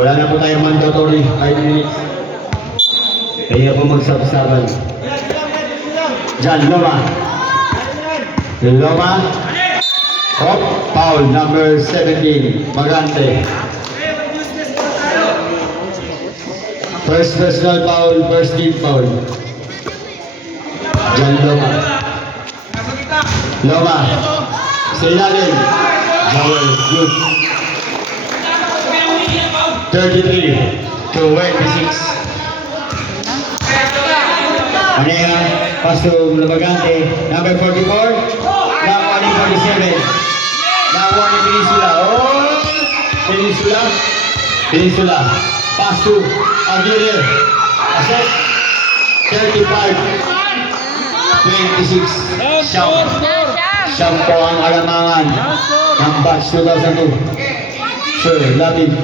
Wala na po tayong mandatory 5 minutes. Kaya po magsabsaban. Jan Loma. Loma. Hop, foul number 17. Magante. First personal foul, first team foul. Jan Loma. Loma. Sa ilalim. Joel, good. 33 to 26. Manea, pass to Labagante. Number 44. Now warning 47. Now warning Peninsula. Oh! Peninsula. Peninsula. Pass to Aguirre. Asset. 35. 26. Siyam. Siyam po ang alamangan ng batch 2002. Sir, Labig.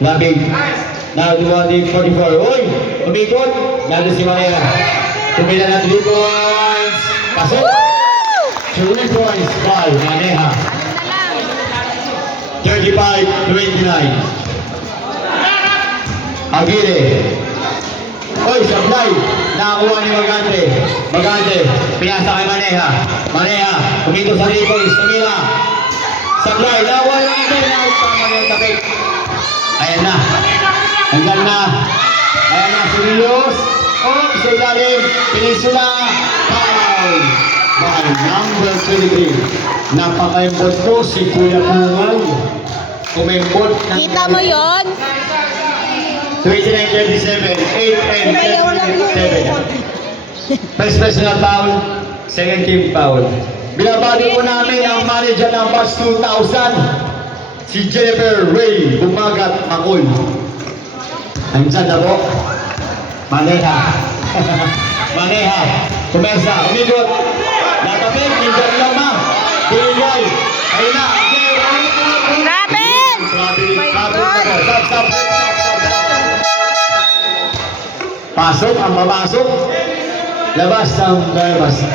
Labig. Now to 44. Uy! Umikot. Nandun si Manea. Tumila na 3 points. Pasok. 3 points by Manea. 35-29. Aguirre. Uy, sablay. Nakakuha ni Magante. Magante. Pinasa kay Manea. Manea. Umikot sa 3 points. Tumila. Sablay. Nakuha ni Magante. Tama niya yung tapik. Ayan na. Hanggang na. Ayan na. Surilos. Oh, sa ilalim. Peninsula. Foul. By number 23. Napakaimbot po si Kuya Pungal. Kumembot ng... Kita mo yun? 29-37. 8 and 37. First personal foul. Second team foul. Binabati po namin ang manager ng batch 2000. Si Jennifer Ray Bumagat Makul. Nandiyan na po. Maneha. Maneha. Kumersa. Umigot. Natapit. Nandiyan lang ma. Pinigay. Ayun na. Rapid! Stop. Pasok. Ang papasok. Labas ang labas.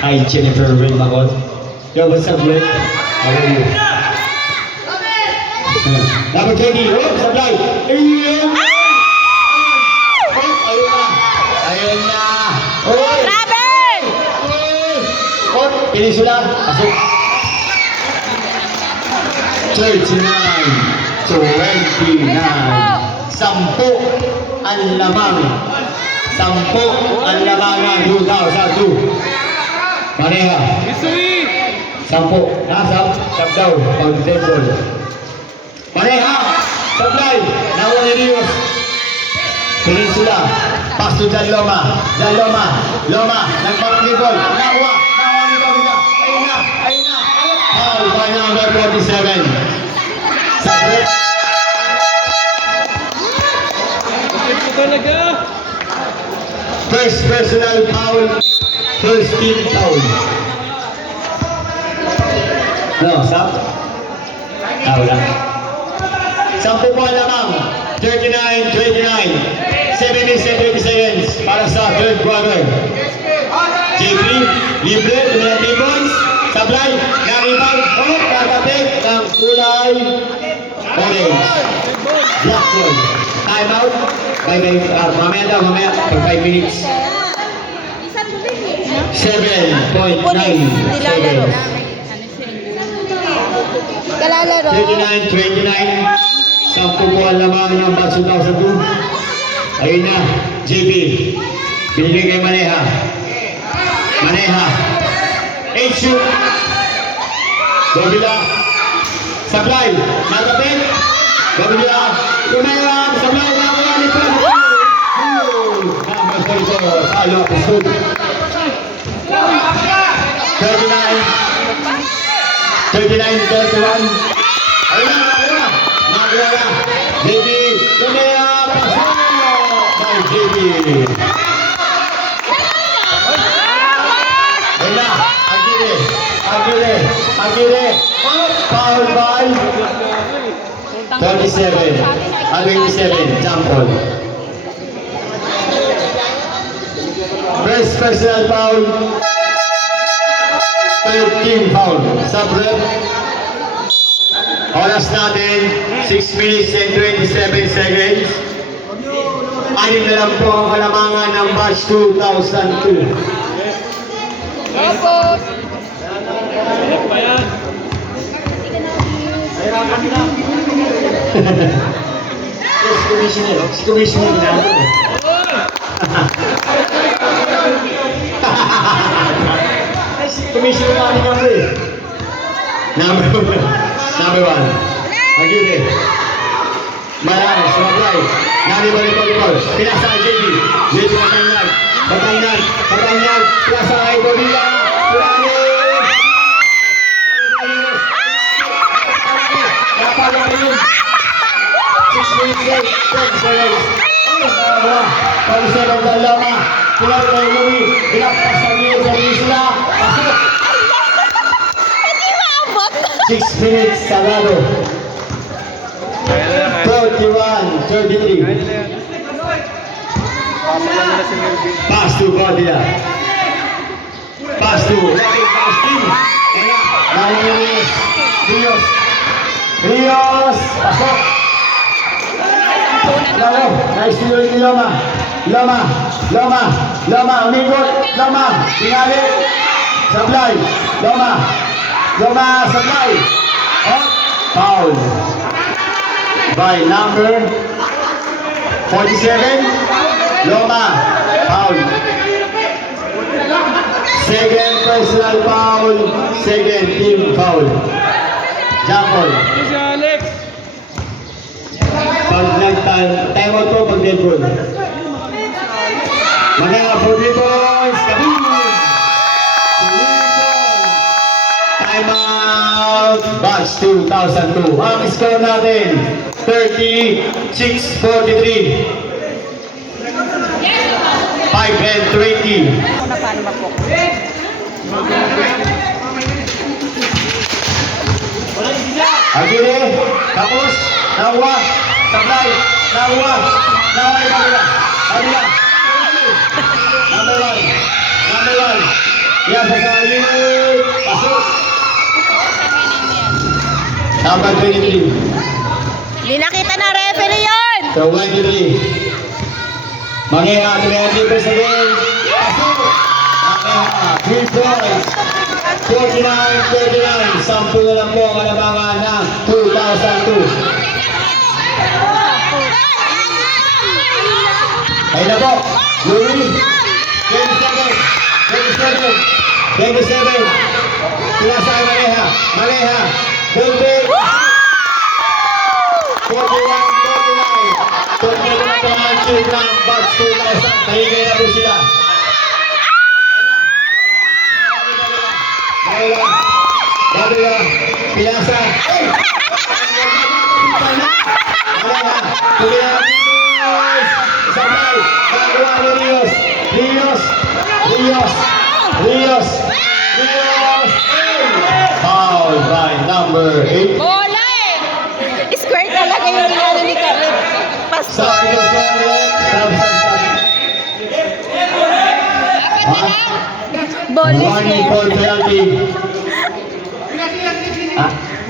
Hi, Jennifer Ray Makul. Yo, what's up, bro? How are you? Number 20. Oh, sablay. Ayun! Ayun na. Ayun na. Oh! Rapid! Oh! Peninsula. Pasok. 39-29. 10 ang lamang. 10 ang lamang ng 2002. Manea. 10. Nasab. Sabdaw. Pag-table. Manea. Sablay. Nawa ni Rios. Peninsula. Pass to Jan Loma. Jan Loma. Loma. Nagpapagibol. Nawa. Nawa ni Babida. Ayun na. Ayun na. Foul by number 47. Sablay. First personal foul. First team foul. No, stop. Wala. 10 po lamang. 39-29. 7 minutes and 30 seconds para sa third quarter. JP, libre, 2 points. Sablay, naribang, katatik ng kulay orange. Black ball. Time out. Mamaya daw, mamaya. 5 minutes. 7.9 Nilalaro. Kalalaro. 39-29. 10 po ang lamang ng batch 2002. Ayun na, JP. Binigay kay Maneha. Maneha. 8 shoot. Gobila. Sablay. Matapit. Gobila. Kumayang. Sablay. Nakaya ni Pan. Number 44. Talo ako shoot. 39-31. Ayun na. Nakuha. JP. Kumaya. Pasok. By JP. Ayun na. Aguirre. Aguirre. Aguirre. Foul by 37. 27. Jump ball. First personal foul. team foul. Sub-rep. Oras natin, 6 minutes and 27 seconds. Anim na lang po ang kalamangan ng batch 2002. Opo. Yes, Commissioner. Si Commissioner natin eh. Si Commissioner natin ako eh. Number one. Magiging. Marami, sumablay. Nalibal. Pinasa ang JB. JB Matangnan. Matangnan. Pinasa ang Iborilla. Marami. Napalaki yun. 6 minutes late. 10 seconds. Pag-isa ng dalama. Pilar kay Louie. Pinakpas sa gilid sa isla. Pasok. 6 minutes sarado. 41-33. Pass to Godila. Pass to Faustin. Rios. Pasok. Lalo. Nice to you, Loma. Umikot. Loma. Pinali. Sablay. Loma. Sablay. Oh. Foul. By number 47. Loma. Foul. Second personal foul. Second team foul. Jump ball. Pag nag-time out po, pag dead ball. Mga 40 points. Kaboom! Time out. Batch 2002. Ang score natin, 36-43. 5 and 20. Na paano mapok? Agire, tapos, nawa, sablay, nawa, kabila. Number one. Yan sa salit. Pasok. Number 23. Hindi nakita ng referee yun! So, 23. Mangyaya, 20 sa game. Pasok. Mangyaya, 3 points. 49-39. 10 na lang po ang kalamangan ng 2002. Ayun na po. Louie. 27. Pinasa ay Maleha. Golden. 41-49. Tungkol na po ang chip ng batch 2000. Tahigay na po sila. Babila. Pinasa. Maleha. Tuloy Sabay. Nagawa ni Rios. Foul by number 8. Bola eh! Square talaga yung ano ni Pastor. Bola Warning for penalty.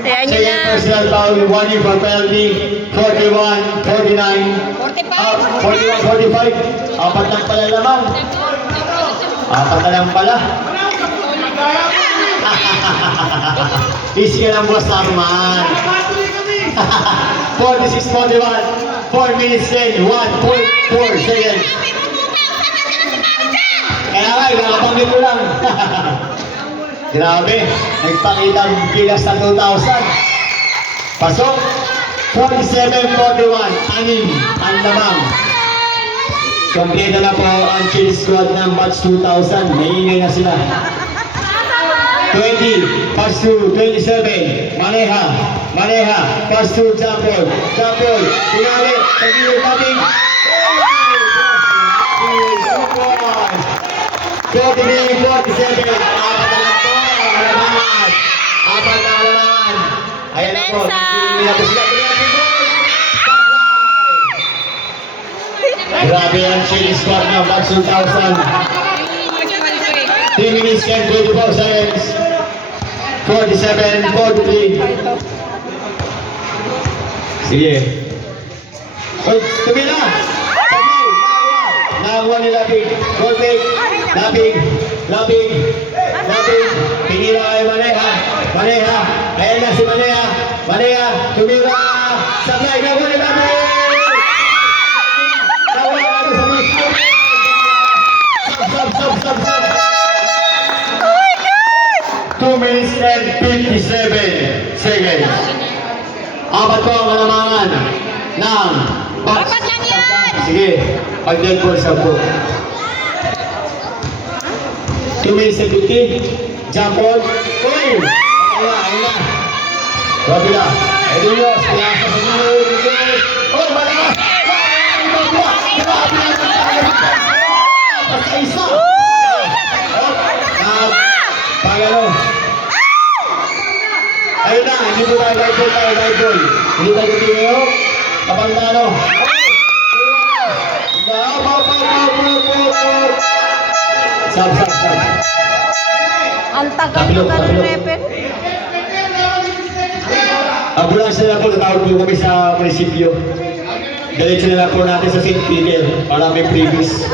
Ayan nyo Second na. personal foul, warning for penalty. 41-49. 41-45. Apat lang pala naman. Apat na lang pala. Easy ka lang boss naman. 46-41. 4 minutes in. 1.4 seconds. Kaya nga, nakabanggit ko lang. Grabe, nagpakita ang kilas sa 2,000. Pasok, 47-41, anim, ang lamang. Kompleto na po ang chill squad ng batch 2000. Maingay na sila. 20, pass to 27, Maneha, pass to Jampol, pinali, pag-iwi natin. 43-47, apat na kalamangan. Ayan na po, hindi na po sila. Grabe ang chill squad ng batch 2000. 3 minutes and 24 seconds. 47-43. Sige. Hoy, tumila! Sabay! Nakakuha ni Labig. Goal fake. Labig. Labig. Labig. Pinira kay Maneha. Maneha. Ayan na si Maneha. Maneha. Tumira. Sabay. Nakakuha ni Labig. Nakakuha ka sa mga scoop. Sub. 2 minutes and 57 seconds. Apat ko ang kalamangan ng box. Apat lang yan! Sige, pag-dead ball sa book. 2 minutes and 50. Jump ball. Uy! Ayun na. Grabe na. Edilios, pinasa sa dulo. Oh, malakas! Grabe na. Basta isa. Pagano. Ayun na, hindi po tayo live ball. Hindi tayo dito. Kapantano. Sab. Ang tagal Tapilok, na tapilok. refer. Ambulansya na po, natawag po kami sa munisipyo. Diretso na lang po natin sa St. Peter para may previous.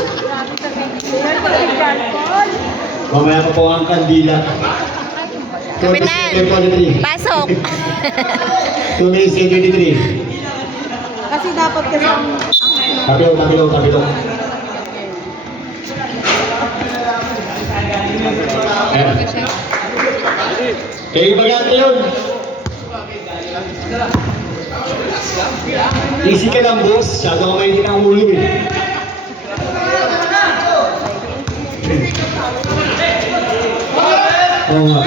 Mamaya pa po ang kandila. Kapitan, 47-43. pasok. 2 minutes and 23. Kasi dapat kasi Tapilok. Kaya bagante yun. Easy ka lang, boss. Siyado ka mainit ang ulo eh. Oo nga.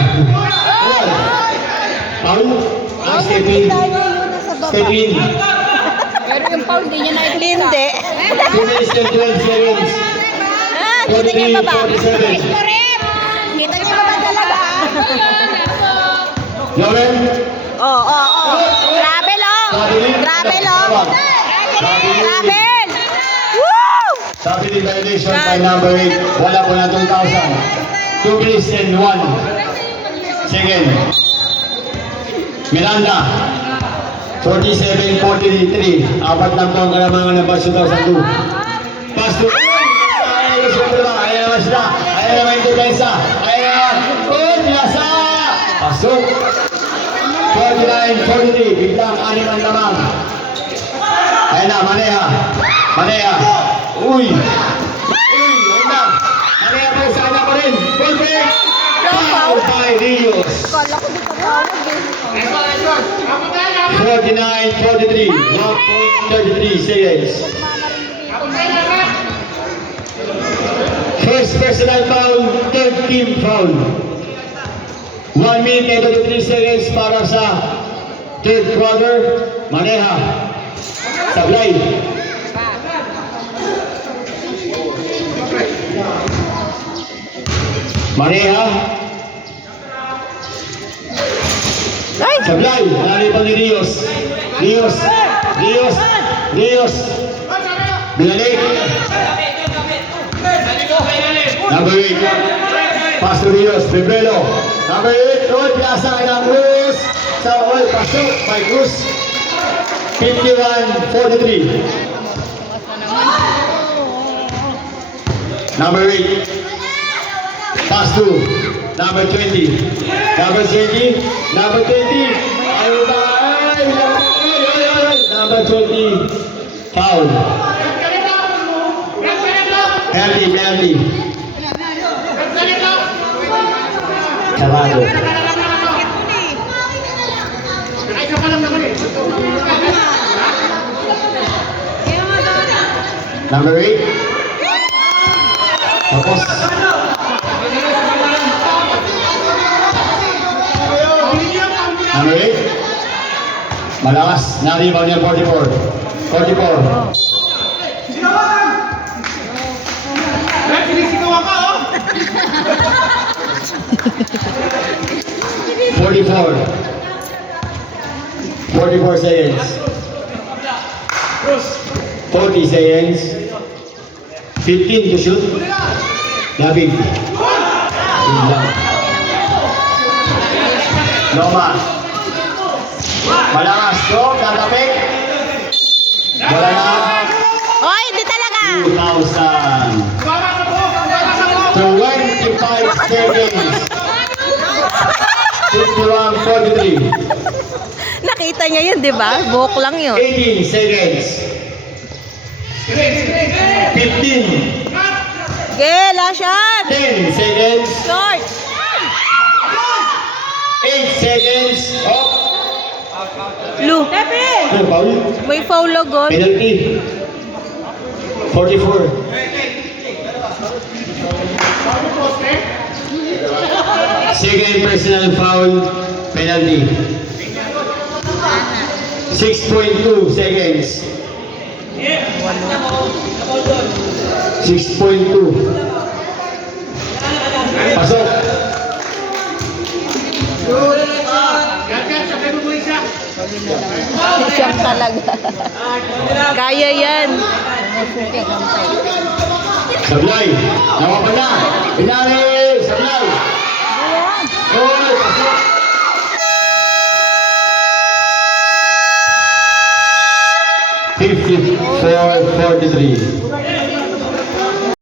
Paul? Step in. Step in. Pero yung Paul, di niya nakikita. Hindi. 2 minutes and 12 seconds. Kita niya ba ba? 47. Kita niya ba ba talaga? Loren? Oo. Travel, Travel, Travel! Woo! Sabi ni violation by number 8. Wala po na 2,000. 2 minutes and 1 second. Miranda. 47-43. Apat lang po ang kalamangan ng Baso 2002. Pass to... Ayan naman sila. Ayan naman yung depensa. Ayan naman. Oh, nasa! Pasok. 49-43. Biglang anim ang lamang. Ayan na, Maneha. Uy! Ayan na. Maneha po sa kanya pa rin. Perfect! Foul by Rios. Kala ko dito tawag eh. 49-43. 1.33 seconds. First personal foul, third team foul. 1 minute and 23 seconds para sa third quarter. Maneha. Sablay. Maneha. Sablay. Nalipang ni Rios. Rios. Binalik. Number 8. Pass to Rios. Pebrelo. Number 8. Roy, piasa ng Cruz. Sa Roy, pasok by Cruz. 51-43. Number 8. Pass to number 20. Number 20. Ayun ba? Number 20. Foul. Penalty. Sabado. Number 8. Tapos. Number 8. Malakas. Na-rebound niya 44. 44 seconds. 40 seconds. 15 to shoot. Labig. Yun lang. Loma. Malakas. Go. Tatapik. Wala na. Oy, hindi talaga. 2,000. 25 seconds. 51-43. Nakita niya yun, di ba? Buhok lang yun. 18 seconds. 15. Okay, last shot. 10 seconds. Short. 8 seconds. Oh. Lu. Ano, foul? May foul logon. Penalty. 44. Second personal foul. Penalty. 6.2 seconds. 6.2. Pasok. Siyam talaga. Kaya yan. Sablay. Nawapan na. Pinali. Sablay. Oy, pasok. $54.43.